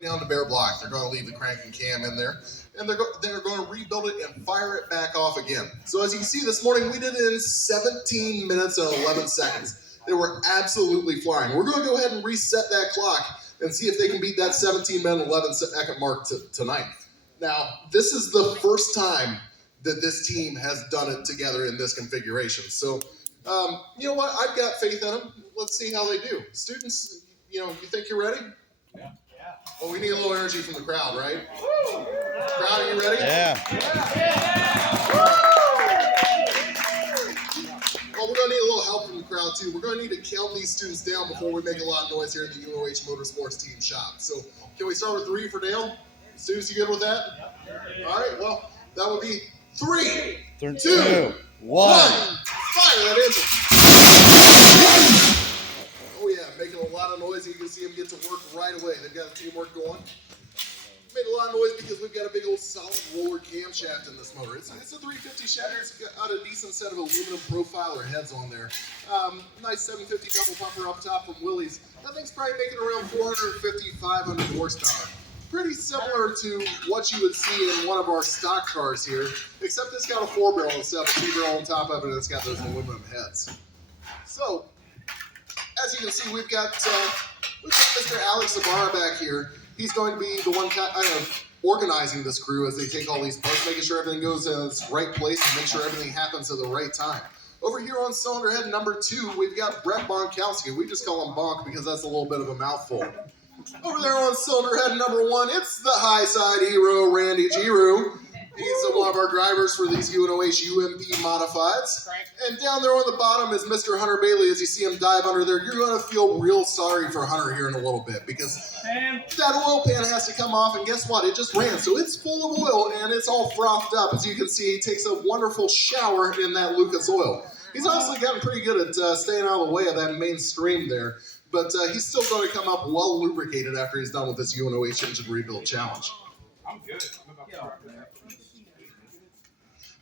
down to bare block. They're going to leave the cranking cam in there, and they're going to rebuild it and fire it back off again. So as you can see this morning, we did it in 17 minutes and 11 seconds. They were absolutely flying. We're going to go ahead and reset that clock and see if they can beat that 17-minute 11-second mark tonight. Now, this is the first time that this team has done it together in this configuration. So, you know what? I've got faith in them. Let's see how they do. Students, you think you're ready? Yeah. Well, we need a little energy from the crowd, right? Crowd, are you ready? Yeah. Well, we're going to need a little help from the crowd, too. We're going to need to count these students down before we make a lot of noise here in the UNOH Motorsports team shop. So, can we start with 3 for Dale? Students, you good with that? Yep. All right, well, that would be 3, 2, 1. Fire that engine. Oh, yeah, making a lot of noise. You can see them get to work right away. They've got teamwork going. Made a lot of noise because we've got a big old solid roller camshaft in this motor. It's a 350 shaft. It's got a decent set of aluminum profiler heads on there. Nice 750 double pumper up top from Willys. That thing's probably making around 450, 500 horsepower. Pretty similar to what you would see in one of our stock cars here, except it's got a 4-barrel instead of a 2-barrel on top of it, and it's got those aluminum heads. So, as you can see, we've got Mr. Alex Ibarra back here. He's going to be the one kind of organizing this crew as they take all these parts, making sure everything goes in its right place and make sure everything happens at the right time. Over here on cylinder head number 2, we've got Brett Bonkowski. We just call him Bonk because that's a little bit of a mouthful. Over there on cylinder head number 1, it's the high side hero, Randy Giroux. He's one of our drivers for these UNOH UMP modifieds. And down there on the bottom is Mr. Hunter Bailey. As you see him dive under there, you're going to feel real sorry for Hunter here in a little bit because that oil pan has to come off, and guess what? It just ran. So it's full of oil, and it's all frothed up. As you can see, he takes a wonderful shower in that Lucas oil. He's honestly gotten pretty good at staying out of the way of that main stream there. But he's still going to come up well lubricated after he's done with this UNOH engine rebuild challenge. I'm good.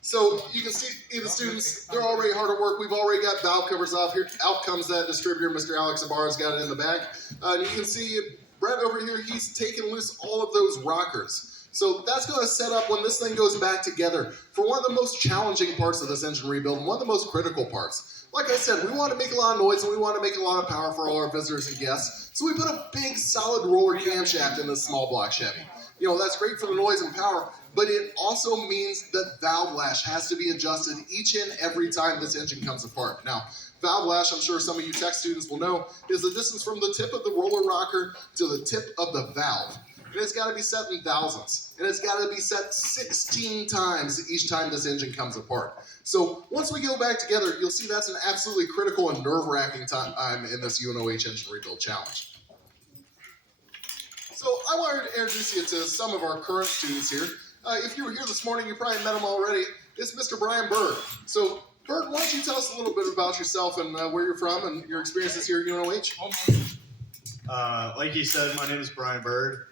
So you can see the students, they're already hard at work. We've already got valve covers off here. Out comes that distributor. Mr. Alex Ibarra's got it in the back. And you can see Brett over here, he's taking loose all of those rockers. So that's going to set up when this thing goes back together for one of the most challenging parts of this engine rebuild and one of the most critical parts. Like I said, we want to make a lot of noise and we want to make a lot of power for all our visitors and guests. So we put a big solid roller camshaft in this small block Chevy. That's great for the noise and power, but it also means that valve lash has to be adjusted each and every time this engine comes apart. Now, valve lash, I'm sure some of you tech students will know, is the distance from the tip of the roller rocker to the tip of the valve. And it's got to be set in thousandths. And it's got to be set 16 times each time this engine comes apart. So once we go back together, you'll see that's an absolutely critical and nerve-wracking time in this UNOH engine rebuild challenge. So I wanted to introduce you to some of our current students here. If you were here this morning, you probably met him already. It's Mr. Brian Bird. So, Bird, why don't you tell us a little bit about yourself and where you're from and your experiences here at UNOH? Like you said, my name is Brian Bird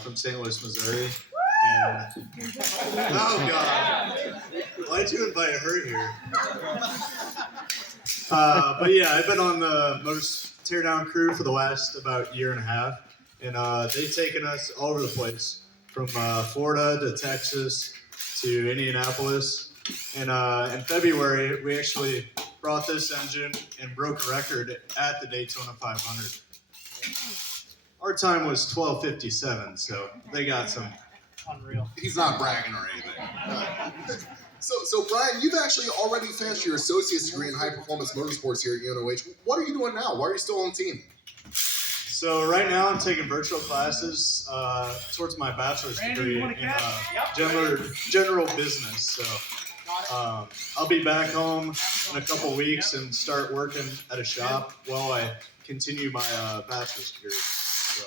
from St. Louis, Missouri. And oh God, why'd you invite her here? But yeah, I've been on the motor teardown crew for the last about year and a half. And they've taken us all over the place, from Florida to Texas to Indianapolis. And in February, we actually brought this engine and broke a record at the Daytona 500. Our time was 12:57, so they got some. Unreal. He's not bragging or anything. So Brian, you've actually already finished your associate's degree in high performance motorsports here at UNOH. What are you doing now? Why are you still on the team? So right now I'm taking virtual classes towards my bachelor's degree in general business. So I'll be back home in a couple weeks and start working at a shop while I continue my bachelor's degree. So.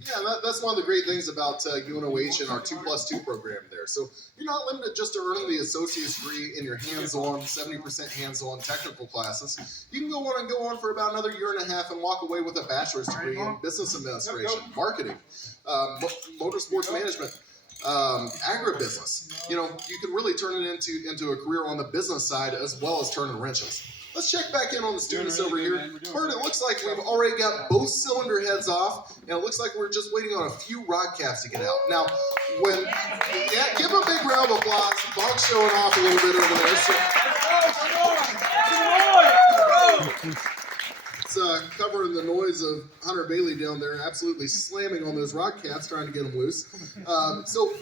Yeah, that's one of the great things about UNOH and our 2+2 program there. So you're not limited just to earning the associate's degree in your hands-on, 70% hands-on technical classes. You can go on for about another year and a half and walk away with a bachelor's degree in business administration, marketing, motorsports management, agribusiness. You can really turn it into a career on the business side as well as turning wrenches. Let's check back in on the students over here. Bert, it looks like we've already got both cylinder heads off, and it looks like we're just waiting on a few rod caps to get out. Now, give a big round of applause. Bob's showing off a little bit over there. It's covering the noise of Hunter Bailey down there, absolutely slamming on those rod caps, trying to get them loose. So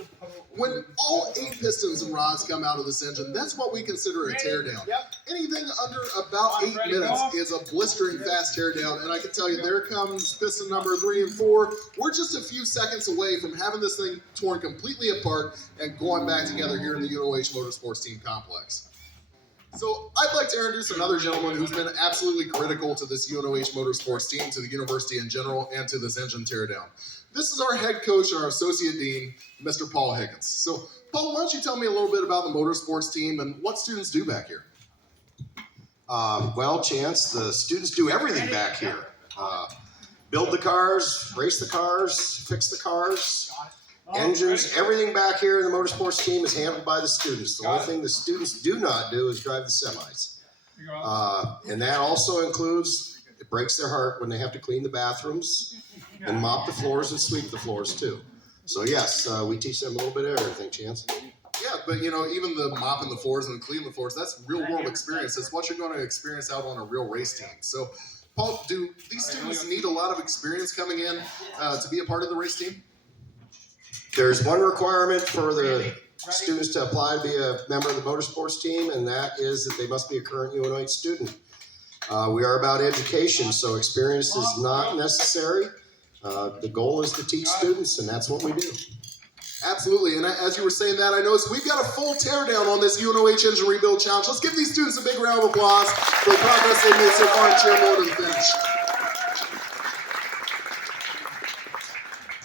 when all 8 pistons and rods come out of this engine, that's what we consider a teardown. Anything under about 8 minutes is a blistering fast teardown, and I can tell you, there comes piston number 3 and 4. We're just a few seconds away from having this thing torn completely apart and going back together here in the UNOH Motorsports Team Complex. So I'd like to introduce another gentleman who's been absolutely critical to this UNOH Motorsports team, to the university in general, and to this engine teardown. This is our head coach and our associate dean, Mr. Paul Higgins. So Paul, why don't you tell me a little bit about the motorsports team and what students do back here? Well, Chance, the students do everything back here. Build the cars, race the cars, fix the cars, engines, everything back here in the motorsports team is handled by the students. The only thing the students do not do is drive the semis. And that also includes, it breaks their heart when they have to clean the bathrooms and mop the floors and sweep the floors too. So yes, we teach them a little bit of everything, Chance. Yeah, but you know, even the mopping the floors and cleaning the floors, that's real world experience. It's what you're going to experience out on a real race team. So Paul, do these students need a lot of experience coming in to be a part of the race team? There's one requirement for the students to apply to be a member of the motorsports team, and that is that they must be a current UNOH student. We are about education, so experience is not necessary. The goal is to teach students, and that's what we do. Absolutely, and as you were saying that, I noticed we've got a full teardown on this UNOH Engine Rebuild Challenge. Let's give these students a big round of applause for the progress they've made so far in chair mode and finish.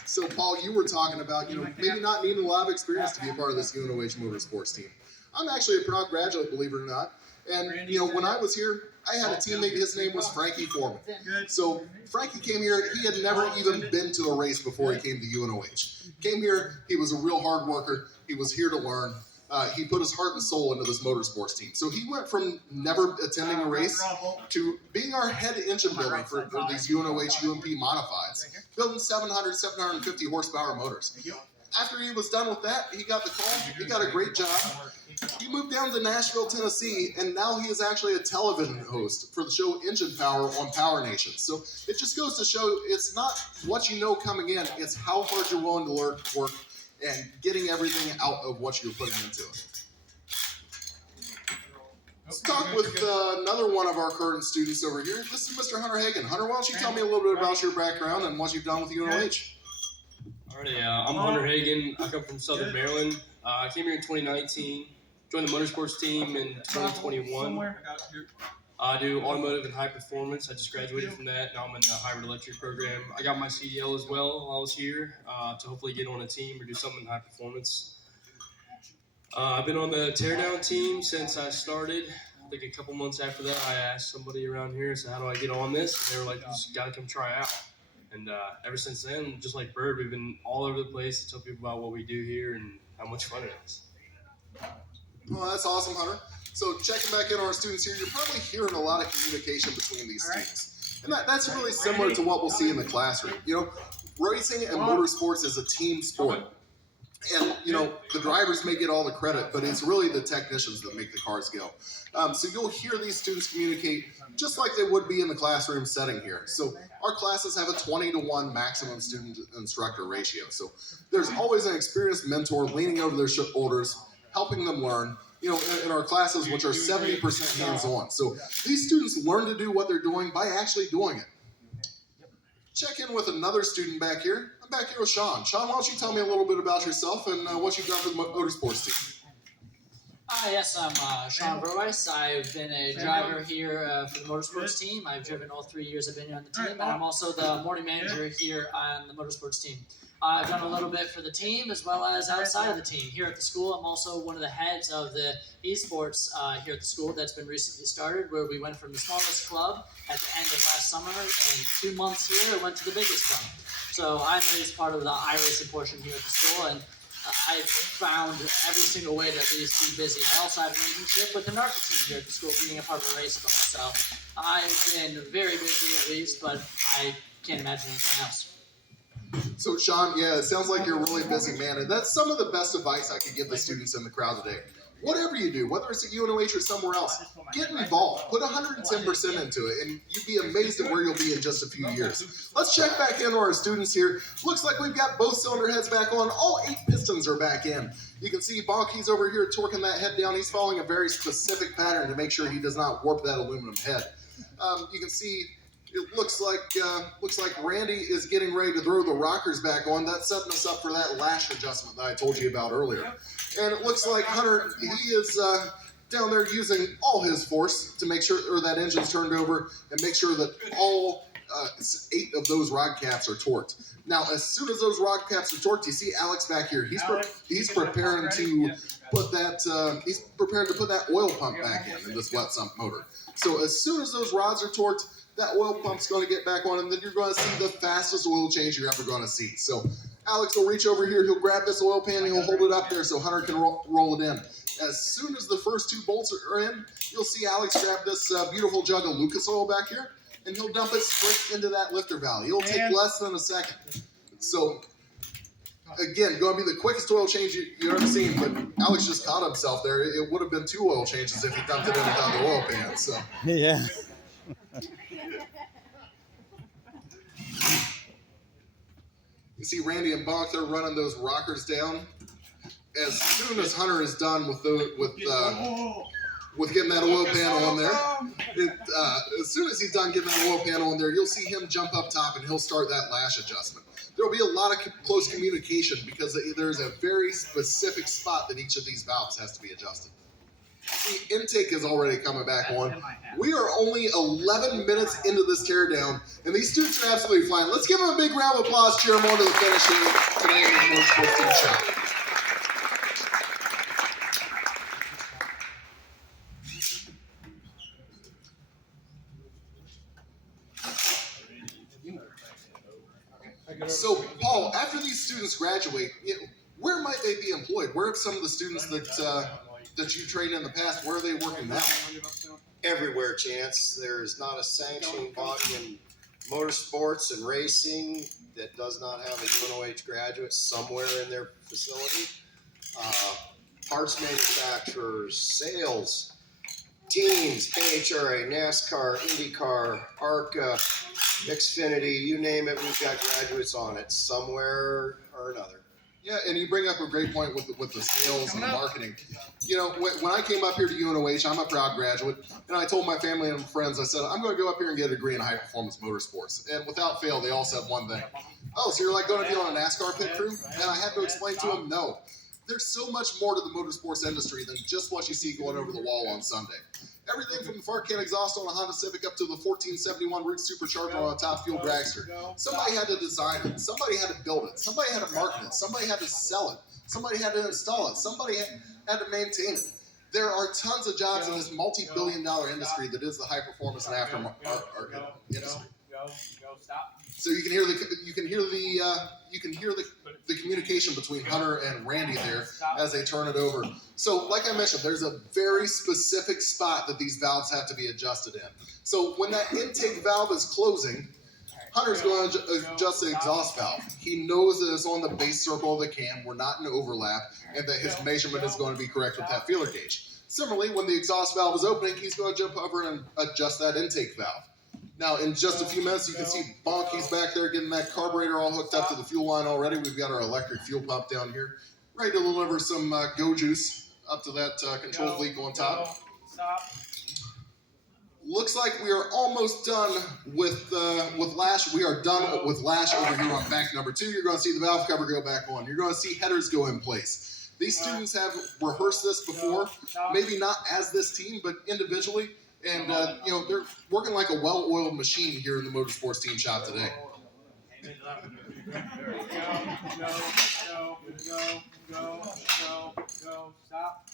So, Paul, you were talking about, maybe not needing a lot of experience to be a part of this UNOH Motorsports team. I'm actually a proud graduate, believe it or not. And, when I was here, I had a teammate, his name was Frankie Foreman. So, Frankie came here, he had never even been to a race before he came to UNOH. Came here, he was a real hard worker, he was here to learn. He put his heart and soul into this motorsports team. So he went from never attending a race to being our head engine builder for these UNOH UMP modifieds, building 700, 750 horsepower motors. After he was done with that, he got the call, he got a great job. He moved down to Nashville, Tennessee, and now he is actually a television host for the show Engine Power on Power Nation. So it just goes to show it's not what you know coming in, it's how hard you're willing to learn, work, and getting everything out of what you're putting into it. Let's talk with another one of our current students over here. This is Mr. Hunter Hagen. Hunter, why don't you tell me a little bit about your background and what you've done with UNOH? Alrighty, I'm Hunter Hagen. I come from Southern Maryland. I came here in 2019, joined the motorsports team in 2021. I do automotive and high performance. I just graduated from that. Now I'm in the hybrid electric program. I got my CDL as well while I was here to hopefully get on a team or do something in high performance. I've been on the teardown team since I started. I think a couple months after that, I asked somebody around here, so how do I get on this? And they were like, you just got to come try out. And ever since then, just like Bird, we've been all over the place to tell people about what we do here and how much fun it is. Well, that's awesome, Hunter. So checking back in on our students here, you're probably hearing a lot of communication between these teams. And that's really similar to what we'll see in the classroom. Racing and motorsports is a team sport. And, the drivers may get all the credit, but it's really the technicians that make the cars go. So you'll hear these students communicate just like they would be in the classroom setting here. So our classes have a 20-to-1 maximum student-instructor ratio. So there's always an experienced mentor leaning over their shoulders, helping them learn. In our classes, which are 70% hands-on. So these students learn to do what they're doing by actually doing it. Check in with another student back here. I'm back here with Sean. Sean, why don't you tell me a little bit about yourself and what you've done for the motorsports team? Yes, I'm Sean Verweiss. I've been a driver here for the motorsports team. I've driven all 3 years I've been here on the team, and I'm also the morning manager here on the motorsports team. I've done a little bit for the team as well as outside of the team. Here at the school, I'm also one of the heads of the esports here at the school that's been recently started, where we went from the smallest club at the end of last summer, and 2 months here, went to the biggest club. So I'm at least part of the iRacing portion here at the school, and I've found every single way to at least be busy. I also have an internship with the narco team here at the school, being a part of a race car. So I've been very busy at least, but I can't imagine anything else. So, Sean, yeah, it sounds like you're a really busy man, and that's some of the best advice I could give the students in the crowd today. Whatever you do, whether it's at UNOH or somewhere else, get involved. Put 110% into it, and you'd be amazed at where you'll be in just a few years. Let's check back into our students here. Looks like we've got both cylinder heads back on. All 8 pistons are back in. You can see Bonky's over here torquing that head down. He's following a very specific pattern to make sure he does not warp that aluminum head. You can see it looks like Randy is getting ready to throw the rockers back on. That's setting us up for that lash adjustment that I told you about earlier. And it looks like Hunter, he is down there using all his force to make sure that engine's turned over and make sure that all 8 of those rod caps are torqued. Now, as soon as those rod caps are torqued, you see Alex back here. He's preparing to put that oil pump back in this wet sump motor. So as soon as those rods are torqued, that oil pump's going to get back on, and then you're going to see the fastest oil change you're ever going to see. So Alex will reach over here, he'll grab this oil pan, and he'll hold it up there so Hunter can roll it in. As soon as the first 2 bolts are in, you'll see Alex grab this beautiful jug of Lucas oil back here, and he'll dump it straight into that lifter valve. It'll take less than a second. So, again, going to be the quickest oil change you've ever seen, but Alex just caught himself there. It would have been 2 oil changes if he dumped it in without the oil pan. So. Yeah. You see Randy and Bonk, they're running those rockers down. As soon as Hunter is done with getting that oil panel on there, as soon as he's done getting that oil panel on there, you'll see him jump up top and he'll start that lash adjustment. There will be a lot of close communication because there's a very specific spot that each of these valves has to be adjusted. The intake is already coming back on. We are only 11 minutes into this teardown, and these students are absolutely flying. Let's give them a big round of applause, cheer them on to the finish here today in the Motorsports Team Shop. So, Paul, after these students graduate, where might they be employed? Where are some of the students that you trained in the past, where are they working now? Everywhere, Chance. There's not a sanctioned body in motorsports and racing that does not have a UNOH graduate somewhere in their facility. Parts manufacturers, sales, teams, NHRA, NASCAR, IndyCar, ARCA, Xfinity, you name it, we've got graduates on it somewhere or another. Yeah, and you bring up a great point with the sales and the marketing. You know, when I came up here to UNOH, I'm a proud graduate, and I told my family and friends, I said, I'm going to go up here and get a degree in high performance motorsports. And without fail, they all said one thing. Oh, so you're like going to be on a NASCAR pit crew? And I had to explain to them, no. There's so much more to the motorsports industry than just what you see going over the wall on Sunday. Everything from the far can exhaust on a Honda Civic up to the 1471 Root Supercharger on a top fuel dragster. Somebody had to design it. Somebody had to build it. Somebody had to market it. Somebody had to sell it. Somebody had to install it. Somebody had to maintain it. There are tons of jobs in this multi-billion-dollar industry that is the high-performance and aftermarket industry. So you can hear the communication between Hunter and Randy there as they turn it over. So, like I mentioned, there's a very specific spot that these valves have to be adjusted in. So when that intake valve is closing, Hunter's going to adjust the exhaust valve. He knows that it's on the base circle of the cam. We're not in overlap, and that his measurement is going to be correct with that feeler gauge. Similarly, when the exhaust valve is opening, he's going to jump over and adjust that intake valve. Now, in just a few minutes, you can see Bonky's back there getting that carburetor all hooked up to the fuel line already. We've got our electric fuel pump down here, ready to deliver some go juice up to that controlled leak on top. Looks like we are almost done with lash. We are done with lash over here on bank number 2. You're going to see the valve cover go back on. You're going to see headers go in place. These students have rehearsed this before, maybe not as this team, but individually. And, they're working like a well-oiled machine here in the Motorsports Team Shop today. Go, stop.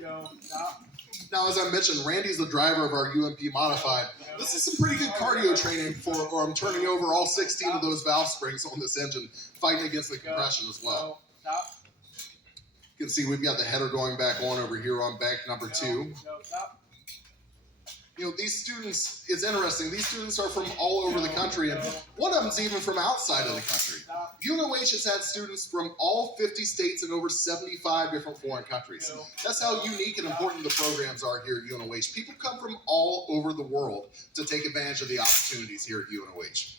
Go, stop. Now, as I mentioned, Randy's the driver of our UMP Modified. This is some pretty good cardio training for I'm turning over all 16 of those valve springs on this engine, fighting against the compression as well. You can see we've got the header going back on over here on bank number 2. You know, these students, it's interesting, these students are from all over the country, and one of them's even from outside of the country. UNOH has had students from all 50 states and over 75 different foreign countries. That's how unique and important the programs are here at UNOH. People come from all over the world to take advantage of the opportunities here at UNOH.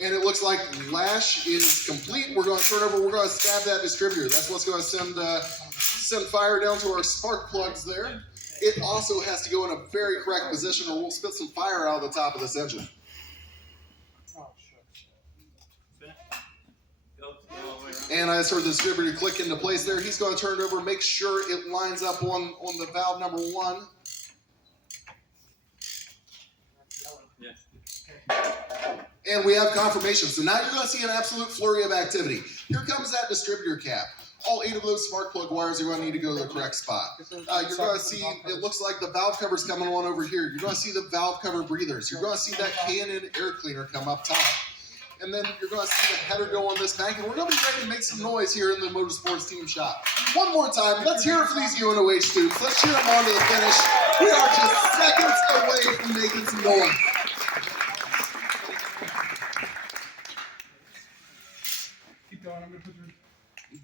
And it looks like lash is complete. We're going to turn over, we're going to stab that distributor. That's what's going to send fire down to our spark plugs there. It also has to go in a very correct position or we'll spit some fire out of the top of this engine. And I just heard the distributor click into place there. He's going to turn it over, make sure it lines up on the valve number 1. And we have confirmation. So now you're going to see an absolute flurry of activity. Here comes that distributor cap. All 8 of those spark plug wires are going to need to go to the correct spot. You're going to see, it looks like the valve cover's coming on over here. You're going to see the valve cover breathers. You're going to see that K&N air cleaner come up top. And then you're going to see the header go on this bank. And we're going to be ready to make some noise here in the Motorsports Team shop. One more time, let's hear it for these UNOH students. Let's cheer them on to the finish. We are just seconds away from making some noise.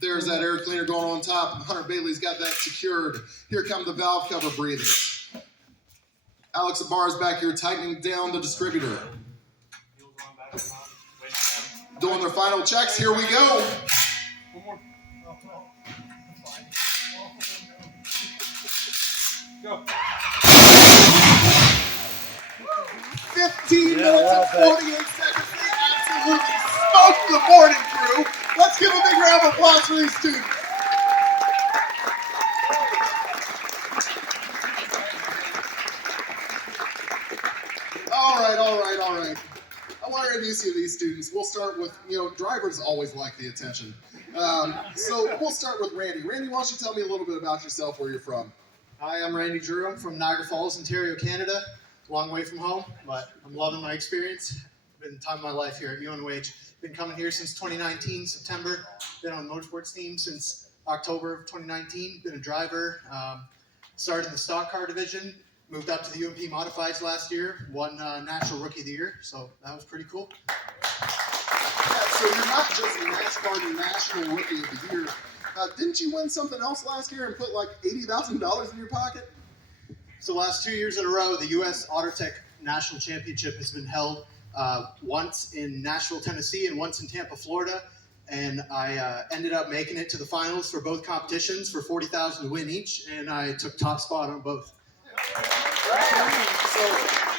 There's that air cleaner going on top. Hunter Bailey's got that secured. Here come the valve cover breathers. Alex Ibarra's back here tightening down the distributor. Doing their final checks. Here we go. 15 minutes and 48 seconds. They absolutely smoked the boarding crew. Let's give a big round of applause for these students. All right. I want to introduce you to these students. We'll start with, drivers always like the attention. So we'll start with Randy. Randy, why don't you tell me a little bit about yourself, where you're from? Hi, I'm Randy Drew. I'm from Niagara Falls, Ontario, Canada. A long way from home, but I'm loving my experience. Been the time of my life here at UNOH. Been coming here since 2019, September. Been on the motorsports team since October of 2019. Been a driver. Started in the stock car division. Moved up to the UMP Modifieds last year. Won National Rookie of the Year, so that was pretty cool. So you're not just a NASCAR National Rookie of the Year. Didn't you win something else last year and put like $80,000 in your pocket? So the last 2 years in a row, the U.S. AutoTech National Championship has been held once in Nashville, Tennessee, and once in Tampa, Florida. And I ended up making it to the finals for both competitions for $40,000 to win each, and I took top spot on both. So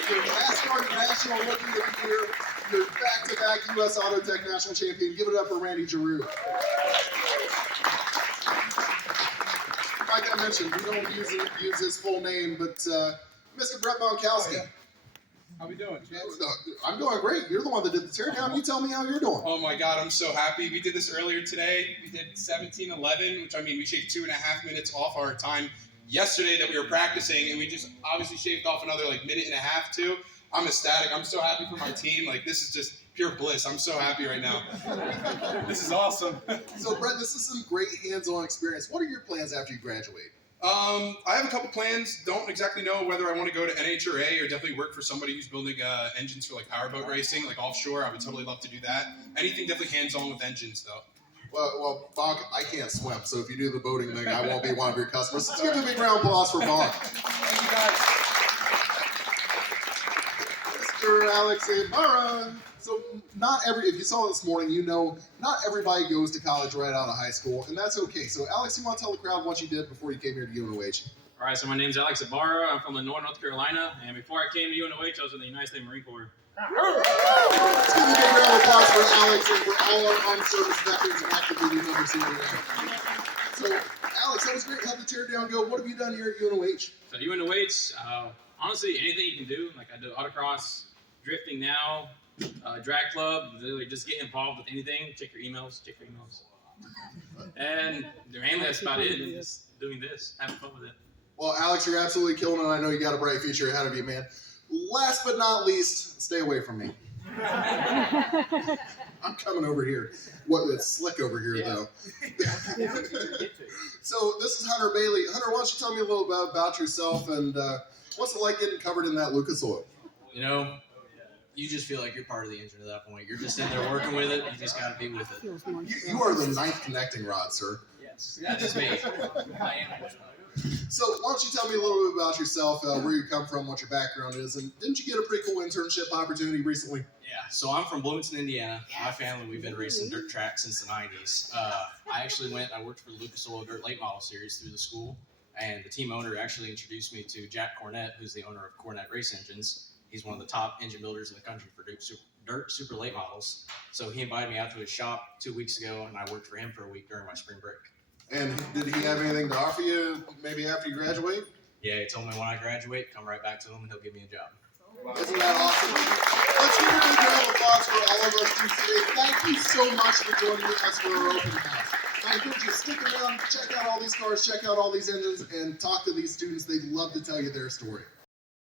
you're NASCAR National Rookie of the Year. You're back-to-back U.S. AutoTech National Champion. Give it up for Randy Giroux. Like I mentioned, we don't use his full name, but Mr. Brett Bonkowski. Oh, yeah. How we doing, gents? I'm doing great. You're the one that did the teardown. You tell me how you're doing. Oh my God, I'm so happy. We did this earlier today. We did 17:11, which we shaved 2.5 minutes off our time yesterday that we were practicing, and we just obviously shaved off another minute and a half too. I'm ecstatic. I'm so happy for my team. This is just pure bliss. I'm so happy right now. This is awesome. So Brett, this is some great hands-on experience. What are your plans after you graduate? I have a couple plans. Don't exactly know whether I want to go to NHRA or definitely work for somebody who's building engines for powerboat racing, offshore. I would totally love to do that. Anything definitely hands-on with engines though. Well, Bonk, I can't swim, so if you do the boating thing, I won't be one of your customers. Let's give a big round of applause for Bonk. Thank you guys. Mr. Alex Ibarra. So if you saw this morning, not everybody goes to college right out of high school, and that's okay. So Alex, you want to tell the crowd what you did before you came here to UNOH? All right, so my name's Alex Ibarra. I'm from Lenore, North Carolina, and before I came to UNOH, I was in the United States Marine Corps. Let's give a big round of applause for Alex and for all our armed service veterans and active duty members here today. So, Alex, that was great. How'd the teardown go? What have you done here at UNOH? So UNOH, honestly, anything you can do. I do autocross, drifting now, drag club, literally just get involved with anything. Check your emails. And mainly that's about it. And just doing this, having fun with it. Well, Alex, you're absolutely killing it. I know you got a bright future ahead of you, man. Last but not least, stay away from me. I'm coming over here. It's slick over here, though. So this is Hunter Bailey. Hunter, why don't you tell me a little bit about yourself and what's it like getting covered in that Lucas oil? You know, you just feel like you're part of the engine at that point. You're just in there working with it. You just got to be with it. You are the ninth connecting rod, sir. Yes, that is me. I am. So why don't you tell me a little bit about yourself, where you come from, what your background is, and didn't you get a pretty cool internship opportunity recently? Yeah, so I'm from Bloomington, Indiana. My family, we've been racing dirt tracks since the 90s. I actually I worked for the Lucas Oil Dirt Late Model Series through the school, and the team owner actually introduced me to Jack Cornett, who's the owner of Cornett Race Engines. He's one of the top engine builders in the country for dirt super late models. So he invited me out to his shop 2 weeks ago, and I worked for him for a week during my spring break. And did he have anything to offer you maybe after you graduate? Yeah, he told me when I graduate, come right back to him and he'll give me a job. Isn't that awesome? Let's give a big round of applause for all of our students today. Thank you so much for joining us for our open house. I encourage you to stick around, check out all these cars, check out all these engines, and talk to these students. They'd love to tell you their story.